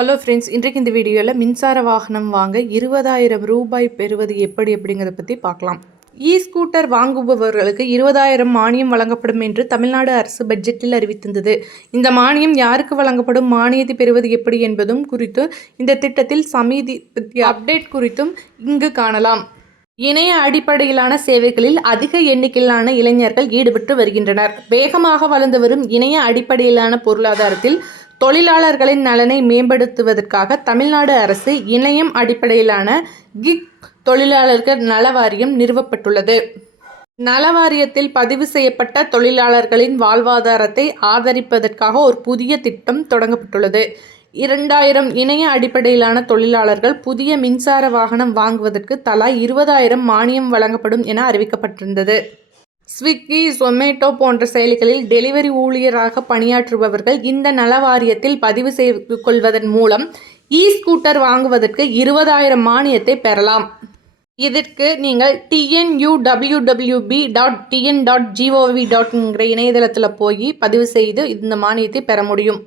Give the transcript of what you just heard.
Hello friends இன்றைக்கு இந்த வீடியோவில் மின்சார வாகனம் வாங்க இருபதாயிரம் ரூபாய் பெறுவது எப்படி அப்படிங்கிறத பற்றி பார்க்கலாம். இ ஸ்கூட்டர் வாங்குபவர்களுக்கு இருபதாயிரம் மானியம் வழங்கப்படும் என்று தமிழ்நாடு அரசு பட்ஜெட்டில் அறிவித்திருந்தது. இந்த மானியம் யாருக்கு வழங்கப்படும்? மானியத்தை பெறுவது எப்படி என்பதும் குறித்து இந்த திட்டத்தில் சமீதி அப்டேட் குறித்தும் இங்கு காணலாம். இணைய அடிப்படையிலான சேவைகளில் அதிக எண்ணிக்கையிலான இளைஞர்கள் ஈடுபட்டு வருகின்றனர். வேகமாக வளர்ந்து வரும் இணைய அடிப்படையிலான பொருளாதாரத்தில் தொழிலாளர்களின் நலனை மேம்படுத்துவதற்காக தமிழ்நாடு அரசு இணையம் அடிப்படையிலான கிக் தொழிலாளர்கள் நல வாரியம் நிறுவப்பட்டுள்ளது. நல வாரியத்தில் பதிவு செய்யப்பட்ட தொழிலாளர்களின் வாழ்வாதாரத்தை ஆதரிப்பதற்காக ஒரு புதிய திட்டம் தொடங்கப்பட்டுள்ளது. இரண்டாயிரம் இணைய அடிப்படையிலான தொழிலாளர்கள் புதிய மின்சார வாகனம் வாங்குவதற்கு தலா இருபதாயிரம் மானியம் வழங்கப்படும் என அறிவிக்கப்பட்டிருந்தது. ஸ்விக்கி ஜொமேட்டோ போன்ற செயலிகளில் டெலிவரி ஊழியராக பணியாற்றுபவர்கள் இந்த நல வாரியத்தில் பதிவு செய்து கொள்வதன் மூலம் இ ஸ்கூட்டர் வாங்குவதற்கு இருபதாயிரம் மானியத்தை பெறலாம். இதற்கு நீங்கள் T N U W W B dot T N dot G O V டாட்ங்கிற இணையதளத்தில் போய் பதிவு செய்து இந்த மானியத்தை பெற முடியும்.